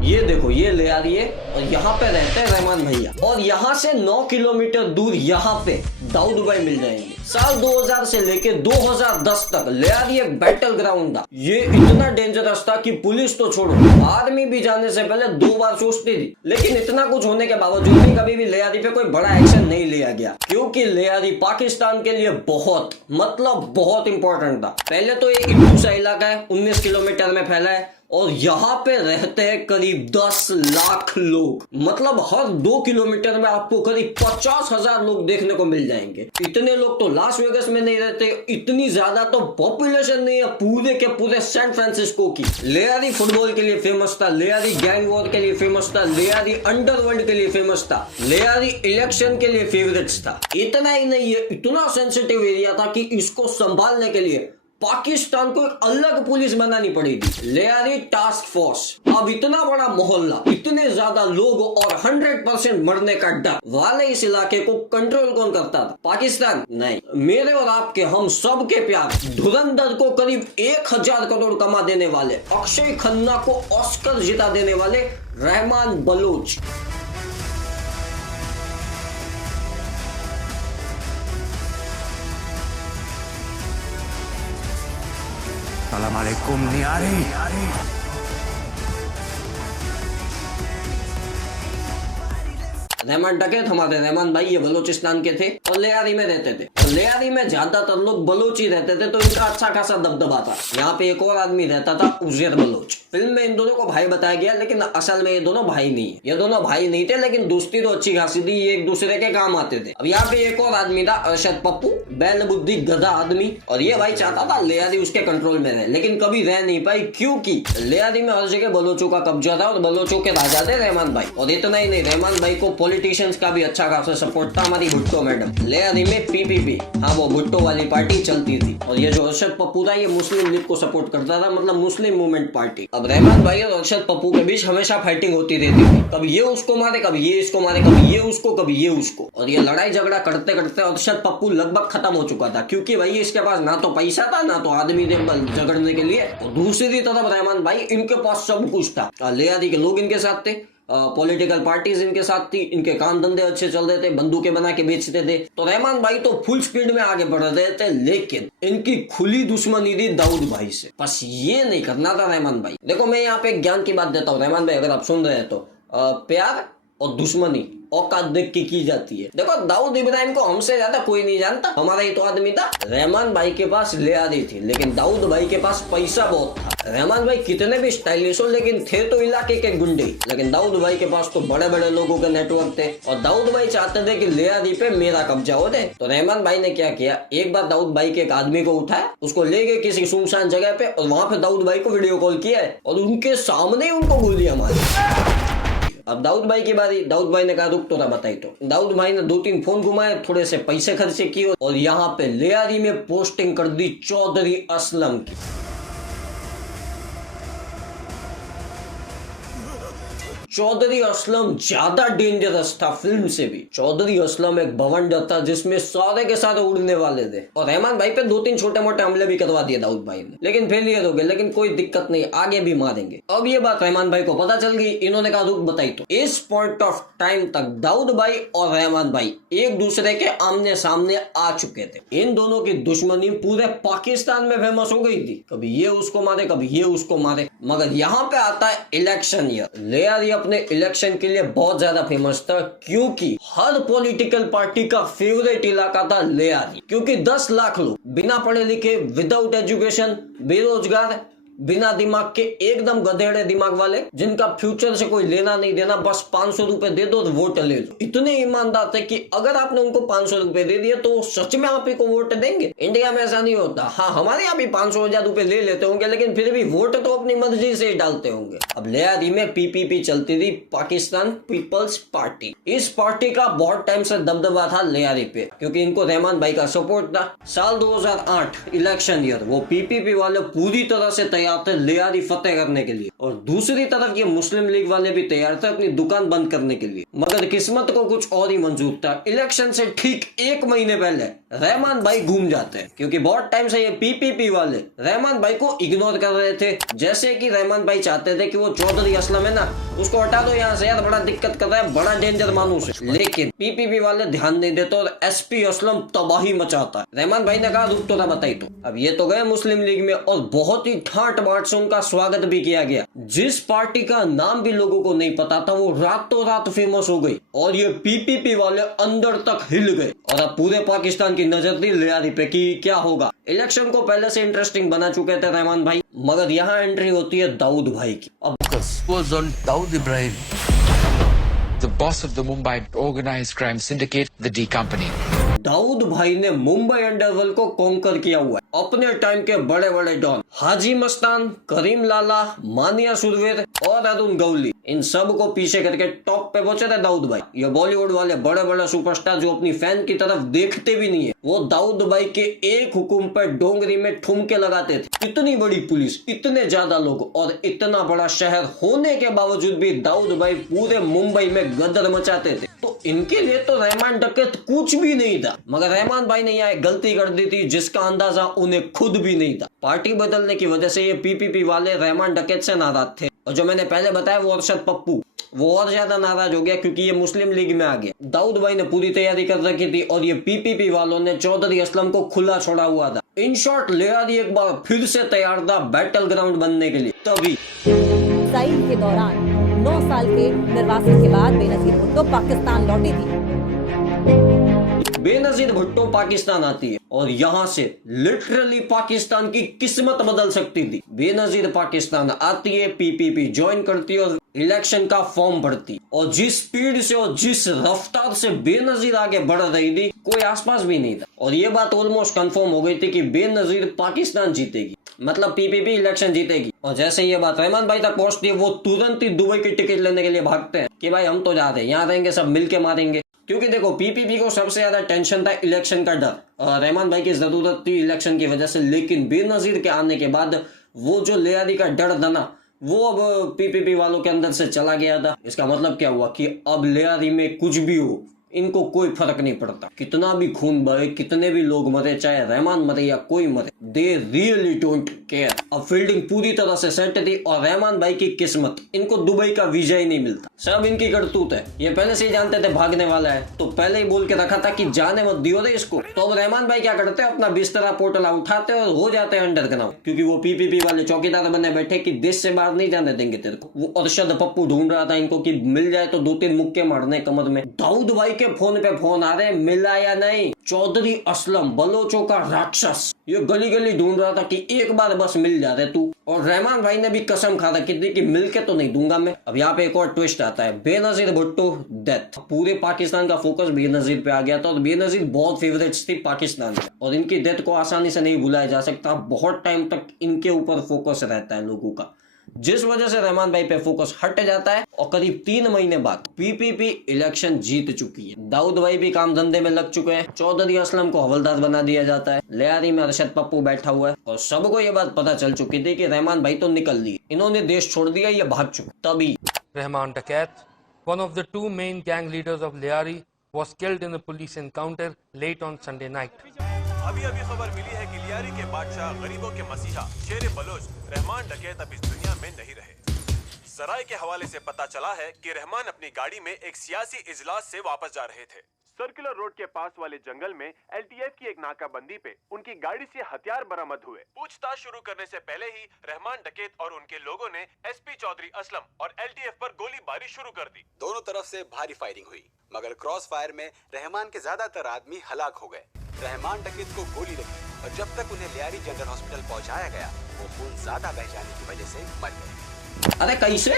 ये देखो, ये ले आ रही है और यहाँ पे रहते हैं रहमान भैया, और यहाँ से 9 किलोमीटर दूर यहाँ पे दाऊद भाई मिल जाएंगे। साल 2000 से लेके 2010 तक ले आ रही है बैटल ग्राउंड था। ये इतना डेंजरस था कि पुलिस तो छोड़ो, आर्मी भी जाने से पहले 2 बार सोचती थी। लेकिन इतना कुछ होने के बावजूद भी कभी भी ले आ रही पे कोई बड़ा एक्शन नहीं लिया गया, क्योंकि ले आ रही पाकिस्तान के लिए बहुत बहुत इंपॉर्टेंट था। पहले तो ये इट्टू सा इलाका है, 19 किलोमीटर में फैला है, और यहाँ पे रहते हैं करीब 10 लाख लोग। मतलब हर 2 किलोमीटर में आपको करीब 50,000 लोग देखने को मिल जाएंगे। इतने लोग तो लास वेगस में नहीं रहते, इतनी ज्यादा तो पॉपुलेशन नहीं है पूरे के पूरे सैन फ्रांसिस्को की। लेआरी फुटबॉल के लिए फेमस था, लेआरी गैंग वॉर के लिए फेमस था, लेआरी अंडरवर्ल्ड के लिए फेमस था, लेआरी इलेक्शन के लिए फेवरेट्स था। इतना ही नहीं है, इतना सेंसिटिव एरिया था कि इसको संभालने के लिए पाकिस्तान को एक अलग पुलिस बनानी पड़ेगी, लेआरी टास्क फोर्स। अब इतना बड़ा मोहल्ला, इतने ज्यादा लोग और 100% मरने का डर वाले इस इलाके को कंट्रोल कौन करता था? पाकिस्तान नहीं, मेरे और आपके, हम सब के प्यार धुरंधर को करीब 1000 करोड़ कमा देने वाले, अक्षय खन्ना को ऑस्कर जिता देने वाले Rahman Baloch. Assalamualaikum ni Ari. Rahman डकैत हमारे रहमान भाई ये बलोचिस्तान के थे और लेआरी में रहते थे। और लेआरी में ज्यादातर लोग बलोच ही रहते थे, तो इनका अच्छा खासा दबदबा था। यहाँ पे एक और आदमी रहता था, उजैर बलोच। फिल्म में इन दोनों को भाई बताया गया, लेकिन असल में ये दोनों भाई नहीं है। ये दोनों भाई नहीं थे, लेकिन दोस्ती तो अच्छी खासी थी, ये एक दूसरे के काम आते थे। अब यहाँ पे एक और आदमी था, अरशद पप्पू, बैल बुद्धि गधा आदमी, और ये भाई चाहता था लेआरी उसके कंट्रोल में रहे, लेकिन कभी रह नहीं पाई, क्योंकि लेआरी में हर जगह बलोचों का कब्जा था और बलोचों के राजा थे रहमान भाई। और इतना ही नहीं, रहमान भाई को पॉलिटिशियंस का भी अच्छा खासा सपोर्ट था। हमारी भुट्टो मैडम, लेआरी में पीपीपी, हाँ वो भुट्टो वाली पार्टी चलती थी। और ये जो अरशद पप्पू था, ये मुस्लिम लीग को सपोर्ट करता था, मतलब मुस्लिम मूवमेंट पार्टी। अब रहमान भाई और अरशद पप्पू के बीच हमेशा फाइटिंग होती रहती थी, कभी ये उसको मारे, कभी ये इसको मारे, कभी ये उसको, कभी ये उसको। और ये लड़ाई झगड़ा करते करते अरशद पप्पू लगभग खत्म हो चुका था, क्योंकि भाई इसके पास ना तो पैसा था, ना तो आदमी थे झगड़ने के लिए। और दूसरी तरफ रहमान भाई, इनके पास सब कुछ था, लेआरी के लोग इनके साथ थे, पॉलिटिकल पार्टीज इनके साथ थी, इनके काम धंधे अच्छे चल रहे थे, बंदूकें बना के बेचते थे। तो रहमान भाई तो फुल स्पीड में आगे बढ़ रहे थे, लेकिन इनकी खुली दुश्मनी थी दाऊद भाई से। बस ये नहीं करना था रहमान भाई। देखो मैं यहाँ पे एक ज्ञान की बात देता हूँ रहमान भाई, अगर आप सुन रहे हैं तो प्यार और दुश्मनी औकात देख के की जाती है। देखो दाऊद इब्राहिम को हमसे ज्यादा कोई नहीं जानता, हमारा ही तो आदमी था। रहमान भाई के पास लेआरी थी, लेकिन दाऊद भाई के पास पैसा बहुत था। रहमान भाई कितने भी स्टाइलिश हो, लेकिन थे तो इलाके के गुंडे। लेकिन दाऊद भाई के पास तो बड़े बड़े लोगों के नेटवर्क थे, और दाऊद भाई चाहते थे कि लेआरी पे मेरा कब्जा हो दे। तो रहमान भाई ने क्या किया, एक बार दाऊद भाई के एक आदमी को उठाया, उसको ले गए किसी सुनसान जगह पे, और वहां पे दाऊद भाई को वीडियो कॉल किया है, और उनके सामने ही उनको गोलियां मारी। अब दाऊद भाई की बारी, दाऊद भाई ने कहा रुक तो रहा बताई। तो दाऊद भाई ने 2-3 फोन घुमाए, थोड़े से पैसे खर्चे किए, और यहाँ पे लेआरी में पोस्टिंग कर दी चौधरी असलम की। चौधरी असलम ज्यादा डेंजरस था फिल्म से भी। चौधरी असलम एक बवंडर था, जिसमें सारे के सारे उड़ने वाले थे। और रहमान भाई पे 2-3 छोटे मोटे हमले भी करवा दिए दाऊद भाई ने, लेकिन फेलियर हो गए। लेकिन कोई दिक्कत नहीं, आगे भी मारेंगे। अब ये बात रहमान भाई को पता चल गई, इन्होंने कहा रुक बताई। तो इस पॉइंट ऑफ टाइम तक दाऊद भाई और रहमान भाई एक दूसरे के आमने सामने आ चुके थे। इन दोनों की दुश्मनी पूरे पाकिस्तान में फेमस हो गई थी, कभी ये उसको मारे, कभी ये उसको मारे। मगर यहाँ पे आता है इलेक्शन ईयर। लेआरी अपने इलेक्शन के लिए बहुत ज्यादा फेमस था, क्योंकि हर पॉलिटिकल पार्टी का फेवरेट इलाका था लेआरी। क्योंकि 10 लाख लोग बिना पढ़े लिखे, विदाउट एजुकेशन, बेरोजगार, बिना दिमाग के, एकदम गधेड़े दिमाग वाले, जिनका फ्यूचर से कोई लेना नहीं देना, बस 500 रुपए दे दो तो वोट ले लो। इतने ईमानदार थे कि अगर आपने उनको 500 रुपए दे दिए तो सच में आप ही को वोट देंगे। इंडिया में ऐसा नहीं होता। हाँ हमारे यहाँ भी 500,000 रुपए ले लेते होंगे, लेकिन फिर भी वोट तो अपनी मर्जी से ही डालते होंगे। अब लेआरी में पीपीपी चलती थी, पाकिस्तान पीपल्स पार्टी। इस पार्टी का बहुत टाइम से दबदबा था लेआरी पे, क्योंकि इनको रहमान भाई का सपोर्ट था। साल 2008 इलेक्शन ईयर, वो पीपीपी वाले पूरी तरह से तैयार तैयार थे लियारी फतेह करने के लिए, और दूसरी तरफ ये मुस्लिम लीग वाले भी तैयार थे अपनी दुकान बंद करने के लिए। मगर किस्मत को कुछ और ही मंजूर था। इलेक्शन से ठीक 1 महीने पहले रहमान भाई घूम जाते हैं, क्योंकि बहुत टाइम से ये पीपीपी वाले रहमान भाई को इग्नोर कर रहे थे। जैसे कि रहमान भाई चाहते थे कि वो चौधरी असलम है ना, उसको हटा दो यहाँ से, यार बड़ा दिक्कत कर रहा है, बड़ा डेंजर मानूस है। लेकिन पीपीपी वाले ध्यान नहीं देते और एसपी असलम तबाही मचाता है। रहमान भाई ने कहा रुक तो ना बताई तो। अब ये तो गए मुस्लिम लीग में और बहुत ही ठाट बाट से उनका स्वागत भी किया गया। जिस पार्टी का नाम भी लोगों को नहीं पता था वो रातों रात फेमस हो गई और ये पीपीपी वाले अंदर तक हिल गए। और अब पूरे पाकिस्तान की नजर थी लियारी पे कि क्या होगा। इलेक्शन को पहले से इंटरेस्टिंग बना चुके थे रहमान भाई, मगर यहाँ एंट्री होती है दाऊद भाई की। अब was on Dawood Ibrahim, the boss of the Mumbai organized crime syndicate, the D Company. Dawood भाई ने मुंबई अंडरवर्ल्ड को कॉन्कर किया हुआ है। अपने टाइम के बड़े बड़े डॉन हाजी मस्तान, करीम लाला, मानिया सुरवीर और अरुण गौली, इन सब को पीछे करके टॉप पे पहुंचे थे दाऊद भाई। ये बॉलीवुड वाले बड़े बड़े सुपरस्टार जो अपनी फैन की तरफ देखते भी नहीं है, वो दाऊद भाई के एक हुक्म पर डोंगरी में ठुमके लगाते थे। इतनी बड़ी पुलिस, इतने ज्यादा लोग और इतना बड़ा शहर होने के बावजूद भी दाऊद भाई पूरे मुंबई में गदर मचाते थे। तो इनके लिए तो रहमान डकैत कुछ भी नहीं था, मगर रहमान भाई ने यहाँ एक गलती कर दी थी जिसका अंदाजा उन्हें खुद भी नहीं था। पार्टी बदलने की वजह से ये पीपीपी वाले रहमान डकैत से नाराज थे, और जो मैंने पहले बताया वो अरशद पप्पू, वो और ज्यादा नाराज हो गया क्योंकि ये मुस्लिम लीग में आ गया। दाऊद भाई ने पूरी तैयारी कर रखी थी और ये पीपीपी वालों ने चौधरी असलम को खुला छोड़ा हुआ था। इन शॉर्ट लियारी एक बार फिर से तैयार था बैटल ग्राउंड बनने के लिए। तभी साइद के दौरान 9 साल के निर्वासन के बाद बेनजीर भुट्टो पाकिस्तान लौटी थी। बेनजीर भुट्टो पाकिस्तान आती है और यहाँ से लिटरली पाकिस्तान की किस्मत बदल सकती थी। बेनजीर पाकिस्तान आती है, पीपीपी ज्वाइन करती है और इलेक्शन का फॉर्म भरती, और जिस स्पीड से और जिस रफ्तार से बेनजीर आगे बढ़ रही थी कोई आसपास भी नहीं था। और ये बात ऑलमोस्ट कंफर्म हो गई थी कि बेनजीर पाकिस्तान जीतेगी, मतलब पीपीपी इलेक्शन जीतेगी। और जैसे ये बात रहमान भाई तक पहुंचती है वो तुरंत ही दुबई की टिकट लेने के लिए भागते हैं कि भाई हम तो जा रहे हैं, यहाँ रहेंगे सब मिलके मारेंगे। क्योंकि देखो पीपीपी को सबसे ज्यादा टेंशन था इलेक्शन का डर, और रहमान भाई की जरूरत थी इलेक्शन की वजह से। लेकिन बेनजीर के आने के बाद वो जो लियारी का डर था ना, वो अब पीपीपी वालों के अंदर से चला गया था। इसका मतलब क्या हुआ कि अब लियारी में कुछ भी हो इनको कोई फर्क नहीं पड़ता, कितना भी खून बहे, कितने भी लोग मरे, चाहे रहमान मरे या कोई मरे, दे रियली डोंट केयर। अब फील्डिंग पूरी तरह से सेट थी और रहमान भाई की किस्मत, इनको दुबई का वीजा ही नहीं मिलता। सब इनकी करतूत है, ये पहले से ही जानते थे भागने वाला है, तो पहले ही बोल के रखा था कि जाने मत दियो रे इसको। तो अब रहमान भाई क्या करते हैं, अपना बिस्तरा पोटला उठाते और हो जाते हैं अंडरग्राउंड, क्योंकि वो पीपीपी वाले चौकीदार बने बैठे कि देश से बाहर नहीं जाने देंगे तेरे को। वो अरशद पप्पू ढूंढ रहा था इनको कि मिल जाए तो 2-3 मुक्के मारने कमर में। दाऊद भाई के फोन पे फोन आ रहे, मिला या नहीं। चौधरी असलम बलोचों का राक्षस ये गली गली ढूंढ रहा था कि एक बार बस मिल जा रहे तू। और रहमान भाई ने भी कसम खा रखी थी कि मिलके तो नहीं दूंगा मैं। अब यहाँ पे एक और ट्विस्ट आता है, बेनजीर भुट्टो डेथ। पूरे पाकिस्तान का फोकस बेनजीर पे आ गया था और बेनजीर बहुत फेवरेट्स थी पाकिस्तान में, और इनकी डेथ को आसानी से नहीं भुलाया जा सकता। बहुत टाइम तक इनके ऊपर फोकस रहता है लोगों का, जिस वजह से रहमान भाई पे फोकस हट जाता है। और करीब 3 महीने बाद पीपीपी इलेक्शन जीत चुकी है। दाऊद भाई भी काम धंधे में लग चुके हैं, चौधरी असलम को हवलदार बना दिया जाता है, लियारी में अरशद पप्पू बैठा हुआ है, और सबको ये बात पता चल चुकी थी कि रहमान भाई तो निकल लिए, इन्होंने देश छोड़ दिया, ये भाग चुके। तभी Rahman Dakat, one of the 2 main gang leaders of Liari, was killed in a police encounter late on Sunday night. अभी खबर मिली है कि लियारी के बादशाह, गरीबों के मसीहा, शेर बलोच रहमान डकैत अब इस दुनिया में नहीं रहे। सराय के हवाले से पता चला है कि रहमान अपनी गाड़ी में एक सियासी इजलास से वापस जा रहे थे। सर्कुलर रोड के पास वाले जंगल में एलटीएफ की एक नाकाबंदी पे उनकी गाड़ी से हथियार बरामद हुए। पूछताछ शुरू करने से पहले ही रहमान डकैत और उनके लोगों ने एसपी चौधरी असलम और एलटीएफ पर गोलीबारी शुरू कर दी। दोनों तरफ से भारी फायरिंग हुई, मगर क्रॉस फायर में रहमान के ज्यादातर आदमी हलाक हो गए। रहमान डकैत को गोली लगी और जब तक उन्हें लियारी जनरल हॉस्पिटल पहुंचाया गया, वो खून ज्यादा बह जाने की वजह से मर गए। अरे कैसे?